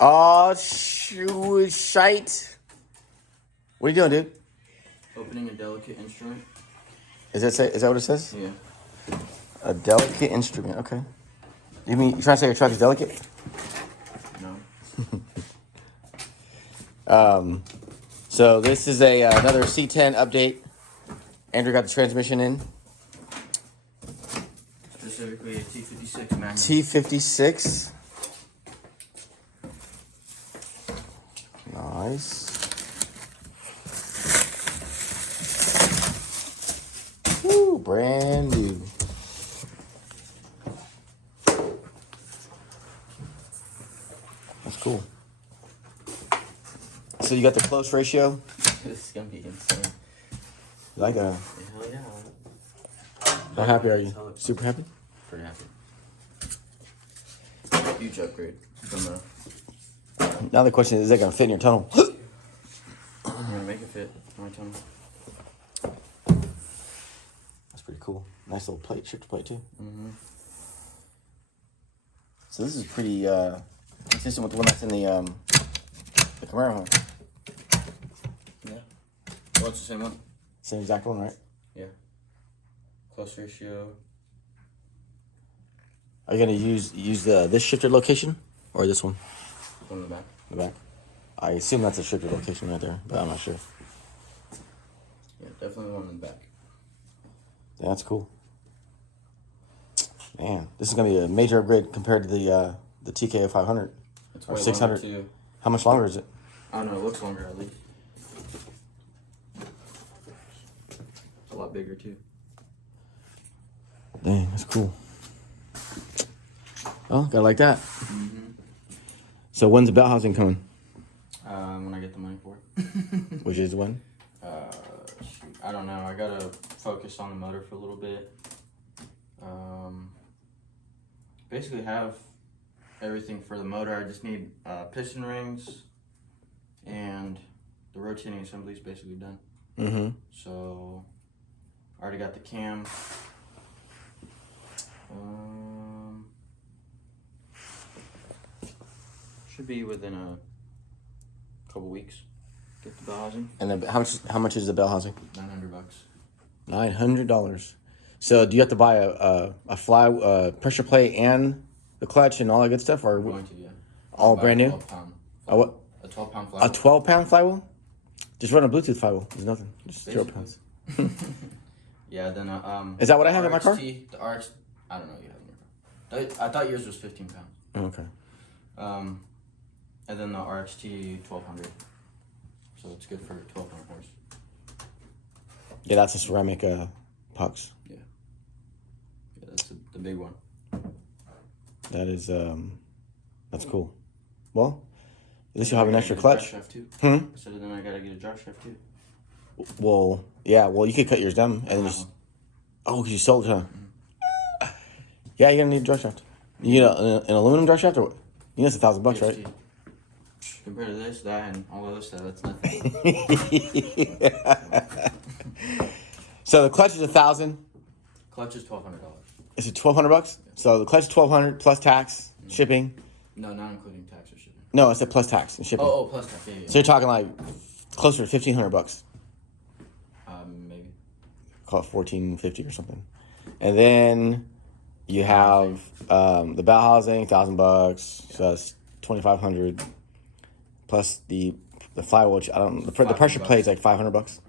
Oh, shite. What are you doing, dude? Opening a delicate instrument. Is that what it says? Yeah. A delicate instrument. Okay. You trying to say your truck is delicate? No. So this is another C10 update. Andrew got the transmission in. Specifically a T56 Magnum. T56. Nice. Woo, brand new. That's cool. So you got the close ratio? This is gonna be insane. You like Hell yeah. How happy are you? Super happy? Pretty happy. Huge upgrade from the. Now the question is it going to fit in your tunnel? I'm gonna make it fit my tunnel. That's pretty cool. Nice little plate, shifter plate too. Mm-hmm. So this is pretty consistent with the one that's in the Camaro, huh? Yeah. Well, it's the same one. Same exact one, right? Yeah. Close ratio. Are you gonna use this shifter location or this one? One in the back. The back. I assume that's a shifter location right there, but I'm not sure. Yeah, definitely one in the back. Yeah, that's cool. Man, this is gonna be a major upgrade compared to the TKO 500 It's or way 600. longer too. How much longer is it? I don't know. It looks longer at least. It's a lot bigger too. Dang, that's cool. Oh, gotta like that. Mm-hmm. So when's the belt housing coming? When I get the money for it. Which is when? Shoot, I don't know. I gotta focus on the motor for a little bit. Basically have everything for the motor. I just need piston rings, and the rotating assembly is basically done. Mm-hmm. So I already got the cam. Should be within a couple weeks. Get the bell housing. And then how much is the bell housing? $900. $900. So do you have to buy a pressure plate and the clutch and all that good stuff, or I'm going to, yeah. all brand new? 12-pound. A what? A 12-pound flywheel. A 12-pound flywheel? Just run a Bluetooth flywheel. There's nothing. Just 0 pounds. Yeah. Then Is that what I have in my car? The RX. I don't know what you have in your car. I thought yours was 15 pounds. Oh, okay. And then the RXT 1200. So it's good for 1200 horse. Yeah, that's a ceramic pucks. Yeah. Yeah, that's the big one. That is that's cool. Well, at least you'll have an extra clutch. Too. So then I gotta get a drive shaft too. Well, yeah. Well, you could cut yours down and just. Oh, because you sold it, huh? Mm-hmm. Yeah, you're gonna need a drive shaft. You get an aluminum drive shaft or what? You know it's $1,000, right? Compared to this, that, and all the other stuff, that's nothing. So the clutch is $1,000. Clutch is $1,200. Is it $1,200? Yeah. So the clutch is $1,200 plus tax, shipping. No, not including tax or shipping. No, I said plus tax and shipping. Oh, plus tax. Yeah. So you're talking like closer to $1,500. Maybe. Call it $1,450 or something. And then you have the bell housing, $1,000. Yeah. So that's $2,500. Plus the flywheel, which I don't. The pressure plate is like $500.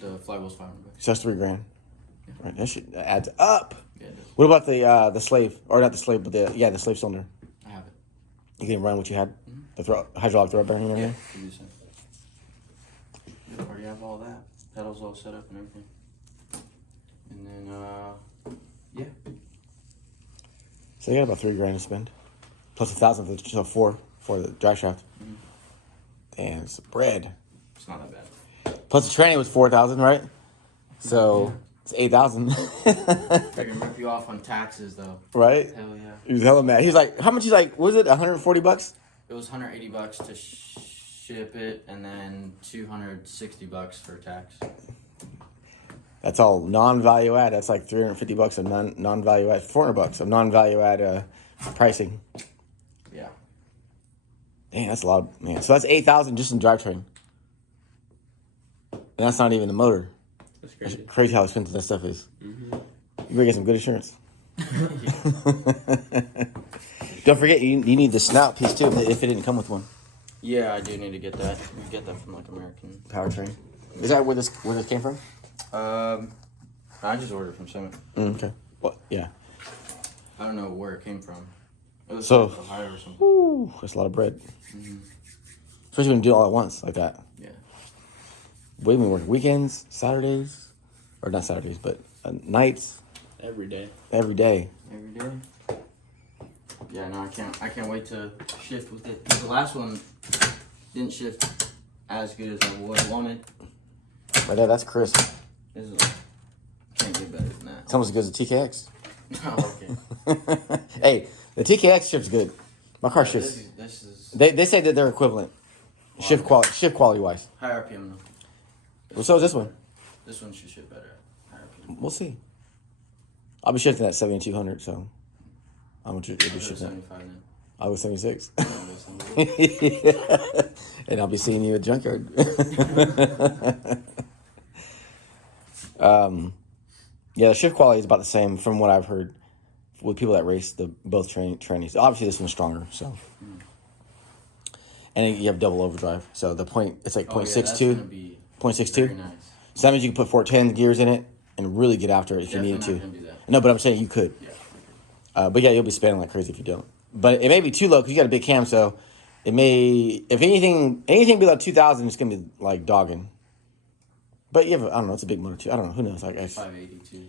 The flywheel's $500. So that's $3,000. Yeah. Right, that adds up. Yeah, it does. What about the slave, or not the slave, but the slave cylinder? I have it. You can run what you had, the hydraulic throw bearing and everything. Yeah, do the same. I already have all that. Pedals all set up and everything. And then yeah. So you got about $3,000 to spend, plus $1,000 for the drive shaft. Mm-hmm. Damn, it's bread. It's not that bad. Plus the training was $4,000, right? So it's $8,000. I can rip you off on taxes though. Right? Hell yeah. He was hella mad. He's like, how much? He's like, what was it? $140? It was $180 to ship it, and then $260 for tax. That's all non-value add. That's like $350 of non-value add. $400 of non-value add pricing. Yeah. Dang, that's a lot, man. So that's 8,000 just in drivetrain. And that's not even the motor. That's crazy. It's crazy how expensive that stuff is. Mm-hmm. You better get some good insurance. Don't forget, you need the snout piece too, if it didn't come with one. Yeah, I do need to get that. We get that from like American Powertrain. Is that where this came from? I just ordered from Summit. Okay. Well, yeah. I don't know where it came from. It was So, like Ohio or something. whew, that's a lot of bread. Mm-hmm. Especially when you do it all at once like that. Yeah. What do you mean work weekends, Saturdays, or not Saturdays, but nights, Every day. every day. Every day. Yeah, no, I can't wait to shift with it. The last one didn't shift as good as I would have wanted. Right there, that's crisp. This is can't get better than that. It's almost as good as the TKX. Okay. Hey, the TKX shifts good. My car shifts. This is They say that they're equivalent. Shift quality wise. high RPM though. Well, so is this one. This one should shift better. High RPM. We'll see. I'll be shifting at 7,200, so I'm gonna be I'll go shifting. 75 then. I'll go 76. I'll go 75. And I'll be seeing you at junkyard. Yeah, the shift quality is about the same from what I've heard with people that race the both trannies. Obviously, this one's stronger, so. And you have double overdrive, so the point it's like Oh, yeah, that's 0.62, gonna be 0.62. very nice. So that means you can put 410 gears in it and really get after it if Definitely you needed not to. gonna do that. No, but I'm saying you could. Yeah. But yeah, you'll be spinning like crazy if you don't. But it may be too low because you got a big cam, so it may, if anything below 2,000, it's gonna be like dogging. But you have, I don't know, it's a big motor too. I don't know, who knows? Like 582.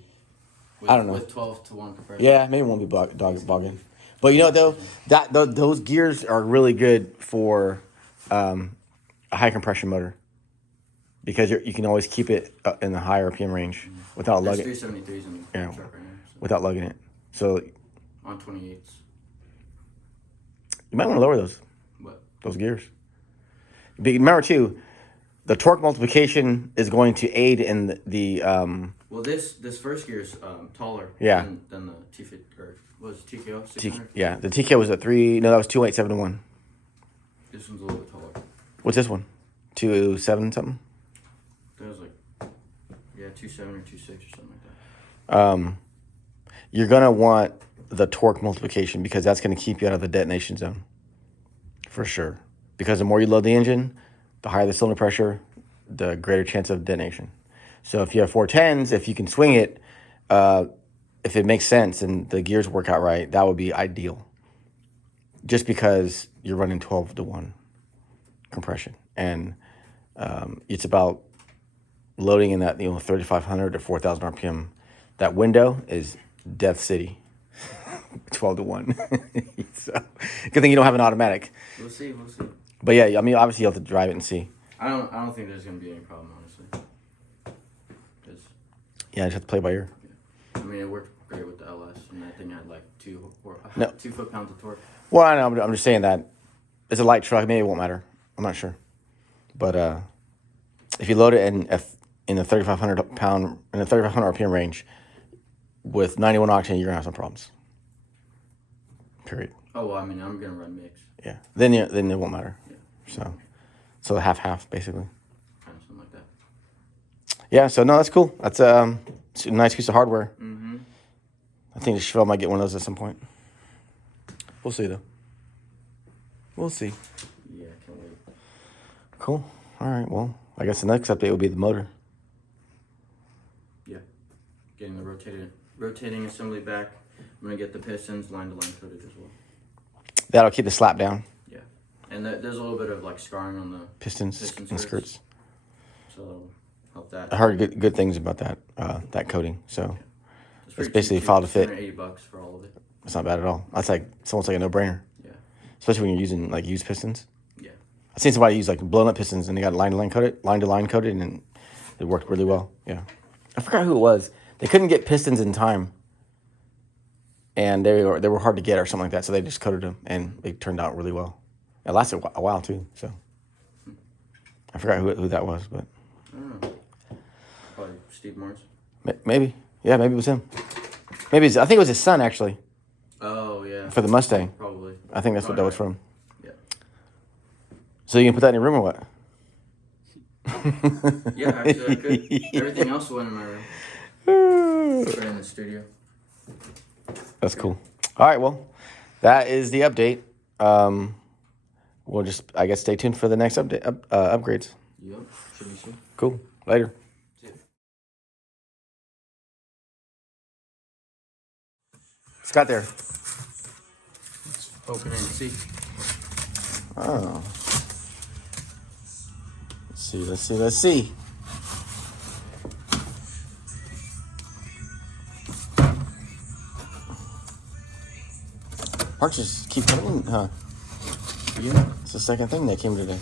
I don't know. With 12 to 1 compression. Yeah, maybe it won't be bogging. But you know what though, those gears are really good for a high compression motor because you can always keep it in the high RPM range without There's lugging. 373s in the Yeah, truck right now. So without lugging it. So on 28s. you might want to lower those gears. But remember too, the torque multiplication is going to aid in the Well, this first gear is taller. Yeah. Than the T50 or what was it, TKO T, 600. yeah, the TK was at 3. No, that was 2.871. This one's a little bit taller. What's this one? 2.7 something. That was like 2.7 or 2.6 or something like that. You're gonna want the torque multiplication because that's gonna keep you out of the detonation zone, for sure. Because the more you load the engine, the higher the cylinder pressure, the greater chance of detonation. So if you have 410s, if you can swing it, if it makes sense and the gears work out right, that would be ideal. Just because you're running 12 to 1 compression. And it's about loading in that 3,500 to 4,000 RPM. That window is Death City. 12 to 1. So, good thing you don't have an automatic. We'll see. But yeah, I mean, obviously you have to drive it and see. I don't think there's gonna be any problem, honestly. 'Cause, Yeah, I just have to play by ear. I mean, it worked great with the LS, and that thing had like 2 No. 2 foot-pounds of torque. Well, I know, I'm just saying that it's a light truck. Maybe it won't matter. I'm not sure. But if you load it in the 3,500 pound, in the 3,500 RPM range with 91 octane, you're gonna have some problems. Period. Oh well, I mean, I'm gonna run mix, Yeah. Then it won't matter. Yeah. So half basically. kind of something like that. Yeah. So no, that's cool. That's it's a nice piece of hardware. Mm-hmm. I think Chevelle might get one of those at some point. We'll see though. We'll see. Yeah, I can't wait. Cool. All right. Well, I guess the next update will be the motor. Yeah, getting the rotating assembly back. I'm gonna get the pistons line to line coated as well. That'll keep the slap down. Yeah, and there's a little bit of like scarring on the Pistons Piston and skirts. skirts. so that'll help that. I heard good things about that coating. So It's it's pretty basically cheap, filed to fit. $280 for all of it. It's not bad at all. That's like it's almost like a no-brainer. Yeah, Especially when you're using like used pistons. yeah. I've seen somebody use like blown up pistons and they got line to line coated, and it worked really well. Yeah, I forgot who it was. They couldn't get pistons in time, and they were hard to get or something like that. So they just coated them, and it turned out really well. It lasted a while too. So I forgot who that was, but I don't know. Probably Steve Morris. maybe it was him. Maybe I think it was his son actually Oh yeah. for the Mustang. Probably. I think that's what that was from. Yeah. So you can put that in your room or what? Yeah, actually I could. Everything else went in my room. Put it in the studio. That's cool. All right, well, that is the update. We'll just, I guess, stay tuned for the next upgrades. Yep, should be soon. Cool. Later. Yeah. Scott there. Let's open it and see. Oh. Let's see. Parts just keep coming, huh? Yeah. It's the second thing that came today.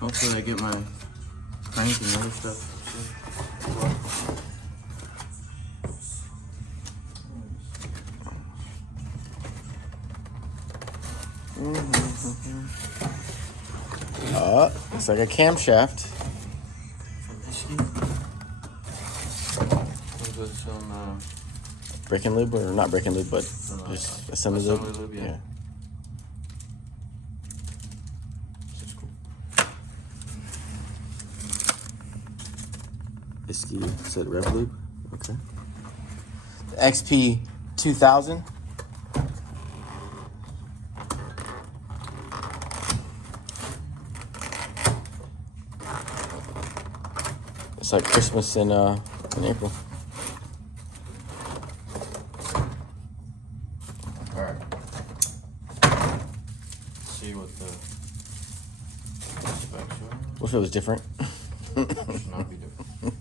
Hopefully I get my crank and other stuff. It's like a camshaft. Comes with some Brick and lube, or not brick and lube, but just assembly lube. Yeah. That's cool. Whiskey said Rev Lube. Okay. The XP 2000. It's like Christmas in April. All right. See what the specs are. What if it was different? Should not be different.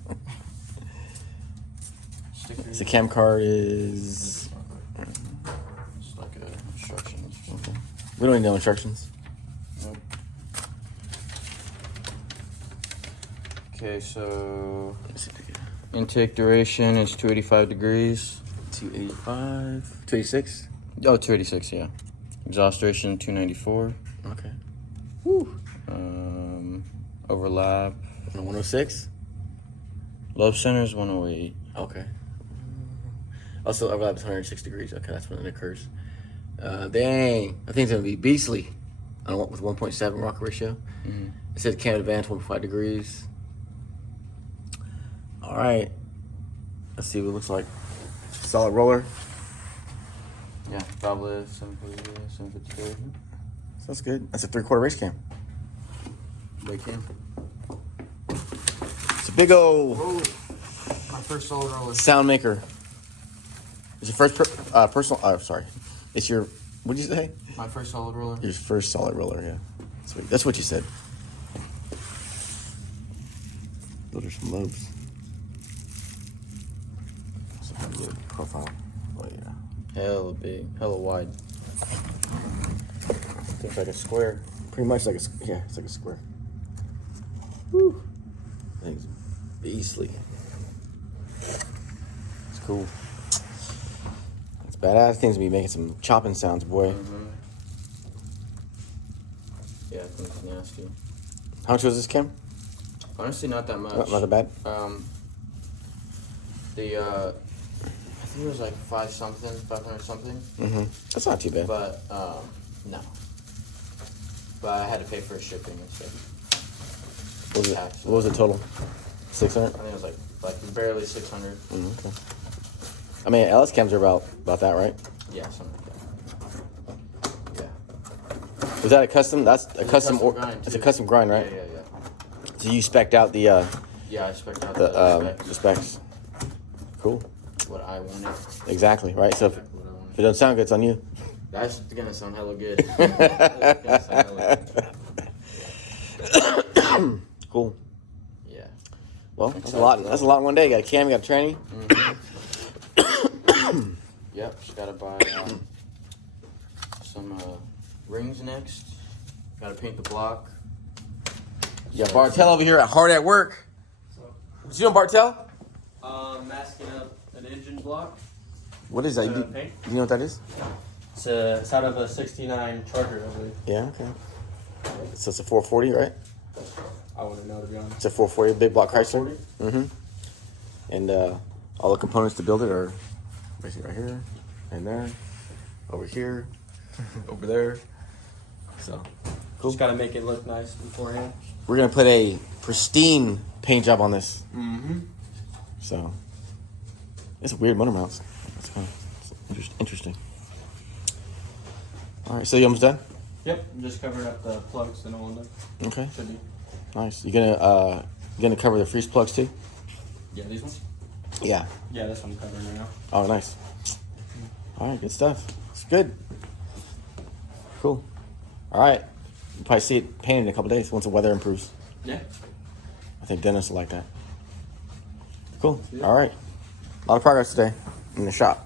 Stickers. The cam card is. It's like a instructions. Okay. We don't need no instructions. Nope. Okay, so intake duration is 285 degrees. 285. 286. Oh, 286, yeah. Exhaust duration 294. Okay. Woo. Overlap. 106. Lobe center is 108. Okay. Also, overlap is 106 degrees. Okay, that's when it occurs. Dang. I think it's going to be beastly. I don't want with 1.7 rocker ratio. Mm-hmm. It says cam advance 1.5 degrees. All right. Let's see what it looks like. Solid roller. Yeah, probably 752. So that's good. That's a 3/4 race cam. They cam. It's a big old My first solid roller. sound maker. It's your first personal. Sorry. It's your. What'd you say? My first solid roller. Your first solid roller. Yeah. Sweet. That's what you said. Those are some lobes. That's a good profile. Oh yeah. Hella big, hella wide. Looks like a square. Pretty much like yeah, it's like a square. Woo. Thing's beastly. It's cool. It's badass. Things be making some chopping sounds, boy. Mm-hmm. Yeah, I think it's nasty. How much was this, Kim? Honestly, not that much. Not that bad. I think it was like 500 something. Mm-hmm. That's not too bad. But no. But I had to pay for shipping instead. What was it? Tax. What was the total? 600. I think it was like barely 600. Okay. I mean, LS cams are about that, right? Yeah, something like that. Yeah. Was that a custom? That's a It's custom. grind, It's a too. custom grind, right? Yeah. So you spec'd out the Yeah, I spec'd out the specs. Cool. what I wanted. Exactly, right? So if Exactly what I wanted. it doesn't sound good, it's on you. That's gonna sound hella good. That's gonna sound hella good. Cool. Yeah. Well, that's a lot. That's a lot in one day. You got a cam, you got a tranny. Mm-hmm. Yep. Just gotta buy some rings next. Gotta paint the block. You got Bartel over here hard at work. What you doing, Bartel? Masking up an engine block. What is that? Do Paint. you know what that is? It's out of a 69 Charger, I believe. Yeah, okay. So it's a 440, right? I wouldn't know, to be honest. It's a 440 big block Chrysler. 440? Mm-hmm. And all the components to build it are basically right here, and there, over here, over there. So cool. Just gotta make it look nice beforehand. We're gonna put a pristine paint job on this. Mm-hmm. So it's a weird motor mounts. That's kind of interesting. All right, so you almost done? Yep, I'm just covering up the plugs and all in there. Okay, Should be. nice. You gonna cover the freeze plugs too? Yeah, these ones? Yeah. Yeah, this one I'm covering right now. Oh, nice. All right, good stuff. It's good. Cool. All right, you'll probably see it painted in a couple days once the weather improves. Yeah. I think Dennis will like that. Cool. All right. A lot of progress today in the shop.